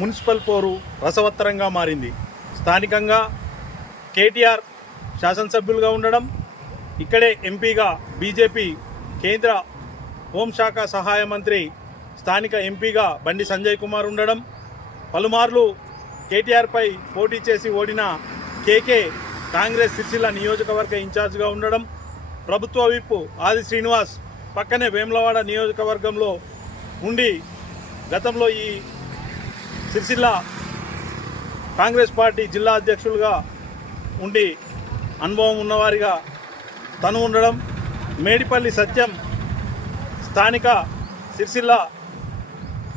Municipal పోరు రసవత్తరంగా మారింది. స్థానికంగా కేటీఆర్ శాసనసభ్యులుగా ఉండడం, ఇక్కడే ఎంపీగా బీజేపీ కేంద్ర హోంశాఖ సహాయ మంత్రి స్థానిక ఎంపీగా బండి సంజయ్ కుమార్ ఉండడం, పలుమార్లు కేటీఆర్పై పోటీ చేసి ఓడిన కేకే కాంగ్రెస్ సిరిసిల్ల నియోజకవర్గ ఇన్ఛార్జ్గా ఉండడం, ప్రభుత్వ విప్ ఆది శ్రీనివాస్ పక్కనే వేములవాడ నియోజకవర్గంలో ఉండి గతంలో ఈ సిరిసిల్ల కాంగ్రెస్ పార్టీ జిల్లా అధ్యక్షులుగా ఉండి అనుభవం ఉన్నవారిగా తను ఉండడం, మేడిపల్లి సత్యం స్థానిక సిరిసిల్ల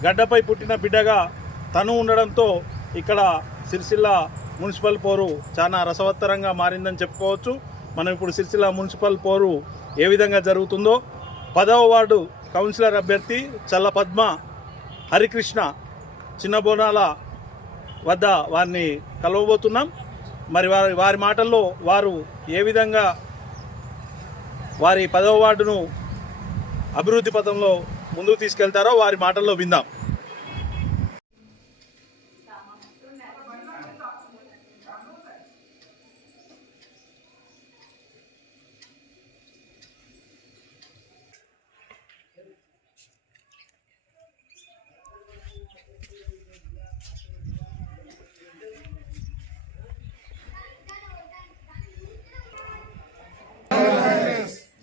గడ్డపై పుట్టిన బిడ్డగా తను ఉండడంతో ఇక్కడ సిరిసిల్ల మున్సిపల్ పోరు చాలా రసవత్తరంగా మారిందని చెప్పుకోవచ్చు. మనం ఇప్పుడు సిరిసిల్ల మున్సిపల్ పోరు ఏ విధంగా జరుగుతుందో 10వ వార్డు కౌన్సిలర్ అభ్యర్థి చల్ల పద్మ హరికృష్ణ చిన్నబోనాల వద్ద వారిని కలవబోతున్నాం. మరి వారి మాటల్లో వారు ఏ విధంగా వారి 10వ వార్డును అభివృద్ధి పథంలో ముందుకు తీసుకెళ్తారో వారి మాటల్లో విందాం.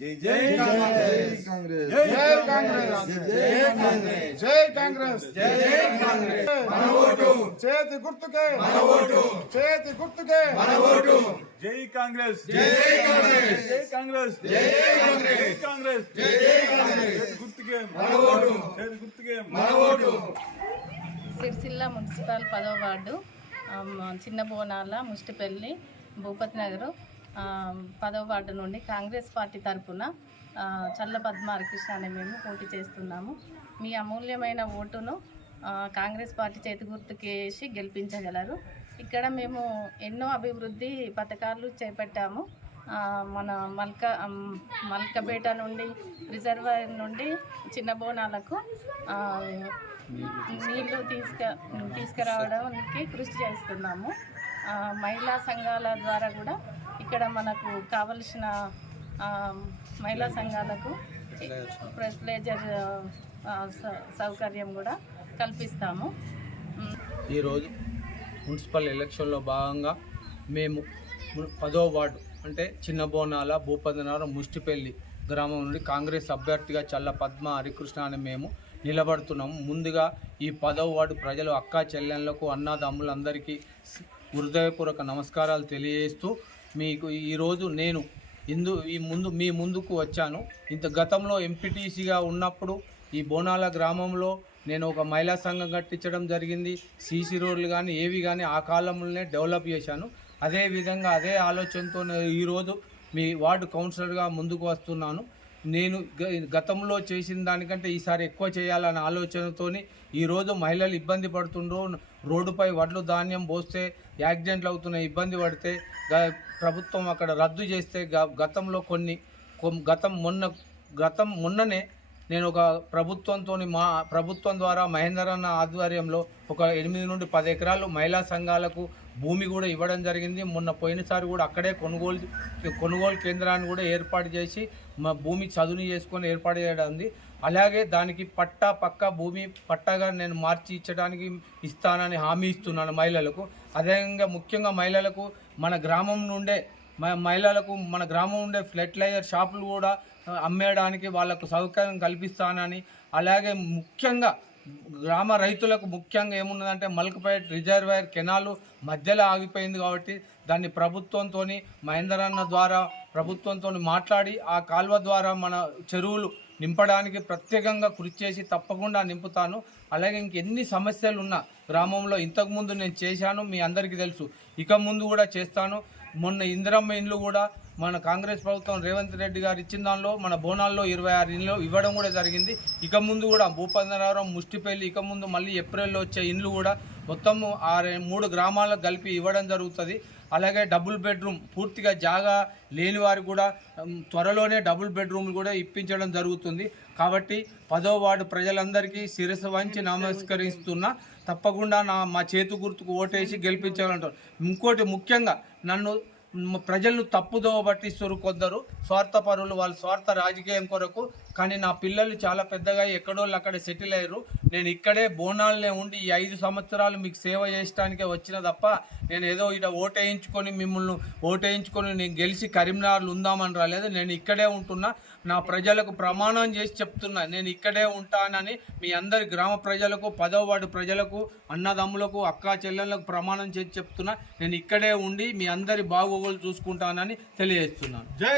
జై జై కాంగ్రెస్ జై కాంగ్రెస్ జై కాంగ్రెస్ జై కాంగ్రెస్ జై కాంగ్రెస్ మన ఓటు చేతి గుర్తుకే మన ఓటు చేతి గుర్తుకే మన ఓటు జై కాంగ్రెస్ జై కాంగ్రెస్ జై కాంగ్రెస్ జై కాంగ్రెస్ కాంగ్రెస్ జై కాంగ్రెస్ గుర్తుకే మన ఓటు చేతి గుర్తుకే మన ఓటు. సిరిసిల్ల మున్సిపల్ 10వ వార్డు చిన్న బోనాల ముష్టిపల్లి భూపతి నగర్ 10వ వార్డు నుండి కాంగ్రెస్ పార్టీ తరఫున చల్ల పద్మ హరికృష్ణ అనే మేము పోటీ చేస్తున్నాము. మీ అమూల్యమైన ఓటును కాంగ్రెస్ పార్టీ చేతి గుర్తుకేసి గెలిపించగలరు. ఇక్కడ మేము ఎన్నో అభివృద్ధి పథకాలు చేపట్టాము. మన మల్కపేట నుండి రిజర్వాయర్ నుండి చిన్న బోనాలకు నీళ్లు తీసుకురావడానికి కృషి చేస్తున్నాము. మహిళా సంఘాల ద్వారా కూడా ఇక్కడ మనకు కావలసిన మహిళా సంఘాలకు ప్రెస్లేజర్ సౌకర్యం కూడా కల్పిస్తాము. ఈరోజు మున్సిపల్ ఎలక్షన్లో భాగంగా మేము 10వ వార్డు అంటే చిన్న బోనాల భూపతినగరం ముష్టిపల్లి గ్రామం నుండి కాంగ్రెస్ అభ్యర్థిగా చల్ల పద్మ హరికృష్ణ అని మేము నిలబడుతున్నాము. ముందుగా ఈ 10వ వార్డు ప్రజలు అక్కా చెల్లెళ్లకు అన్నదమ్ములందరికీ హృదయపూర్వక నమస్కారాలు తెలియజేస్తూ మీకు ఈరోజు నేను మీ ముందుకు వచ్చాను. ఇంత గతంలో ఎంపీటీసీగా ఉన్నప్పుడు ఈ బోనాల గ్రామంలో నేను ఒక మహిళా సంఘం కట్టించడం జరిగింది. సీసీ రోడ్లు కానీ ఏవి కానీ ఆ కాలంలోనే డెవలప్ చేశాను. అదేవిధంగా అదే ఆలోచనతో ఈరోజు మీ వార్డు కౌన్సిలర్గా ముందుకు వస్తున్నాను. నేను గతంలో చేసిన దానికంటే ఈసారి ఎక్కువ చేయాలనే ఆలోచనతోని ఈరోజు మహిళలు ఇబ్బంది పడుతుండ్రు. రోడ్డుపై వడ్లు ధాన్యం పోస్తే యాక్సిడెంట్లు అవుతున్నాయి. ఇబ్బంది పడితే ప్రభుత్వం అక్కడ రద్దు చేస్తే మొన్ననే నేను ఒక ప్రభుత్వం ద్వారా మహేందర్ అన్న ఆధ్వర్యంలో ఒక 8 నుండి 10 ఎకరాలు మహిళా సంఘాలకు భూమి కూడా ఇవ్వడం జరిగింది. మొన్న పోయినసారి కూడా అక్కడే కొనుగోలు కేంద్రాన్ని కూడా ఏర్పాటు చేసి మా భూమి చదును చేసుకొని ఏర్పాటు చేయడం ఉంది. అలాగే దానికి పక్కా భూమి పట్టాగా నేను మార్చి ఇస్తానని హామీ ఇస్తున్నాను మహిళలకు. అదేవిధంగా ముఖ్యంగా మహిళలకు మన గ్రామం నుండే ఫెర్టిలైజర్ షాపులు కూడా అమ్మేయడానికి వాళ్ళకు సౌకర్యం కల్పిస్తానని, అలాగే ముఖ్యంగా గ్రామ రైతులకు ముఖ్యంగా ఏమున్నదంటే మల్కపేట రిజర్వాయర్ కెనాలు మధ్యలో ఆగిపోయింది కాబట్టి దాన్ని ప్రభుత్వంతో మహేందర్ అన్న ద్వారా ప్రభుత్వంతో మాట్లాడి ఆ కాల్వ ద్వారా మన చెరువులు నింపడానికి ప్రత్యేకంగా కృషి చేసి తప్పకుండా నింపుతాను. అలాగే ఇంకెన్ని సమస్యలు ఉన్నా గ్రామంలో ఇంతకుముందు నేను చేశాను, మీ అందరికీ తెలుసు, ఇక ముందు కూడా చేస్తాను. మొన్న ఇందిరమ్మ ఇండ్లు కూడా మన కాంగ్రెస్ ప్రభుత్వం రేవంత్ రెడ్డి గారు ఇచ్చిన దానిలో మన బోనాల్లో 26 ఇండ్లు ఇవ్వడం కూడా జరిగింది. ఇక ముందు కూడా భూపతినగరం ముష్టిపల్లి ఇక ముందు మళ్ళీ ఏప్రిల్లో వచ్చే ఇండ్లు కూడా మొత్తం 3 గ్రామాలకు కలిపి ఇవ్వడం జరుగుతుంది. అలాగే డబుల్ బెడ్రూమ్ పూర్తిగా జాగా లేని వారికి కూడా త్వరలోనే డబుల్ బెడ్రూమ్లు కూడా ఇప్పించడం జరుగుతుంది. కాబట్టి 10వ వార్డు ప్రజలందరికీ శిరస్సు వంచి నమస్కరిస్తున్నా. తప్పకుండా మా చేతు గుర్తుకు ఓటేసి గెలిపించాలంటారు. ఇంకోటి ముఖ్యంగా నన్ను ప్రజలను తప్పుదోవ పట్టిస్తారు కొందరు స్వార్థపరులు, వాళ్ళ స్వార్థ రాజకీయం కొరకు. కానీ నా పిల్లలు చాలా పెద్దగా ఎక్కడోళ్ళు అక్కడ సెటిల్ అయ్యారు. నేను ఇక్కడే బోనాలనే ఉండి ఈ 5 సంవత్సరాలు మీకు సేవ చేయడానికే వచ్చిన తప్ప నేను ఏదో ఇక్కడ మిమ్మల్ని ఓటేయించుకొని నేను గెలిచి కరీంనగర్లో ఉందామని రాలేదు. నేను ఇక్కడే ఉంటున్నా. నా ప్రజలకు ప్రమాణం చేసి చెప్తున్నా, నేను ఇక్కడే ఉంటానని. మీ అందరి గ్రామ ప్రజలకు, 10వ వార్డు ప్రజలకు, అన్నదమ్ములకు, అక్కా చెల్లెళ్ళకు ప్రమాణం చేసి చెప్తున్నా. నేను ఇక్కడే ఉండి మీ అందరి బాగోగులు చూసుకుంటానని తెలియజేస్తున్నాను. జై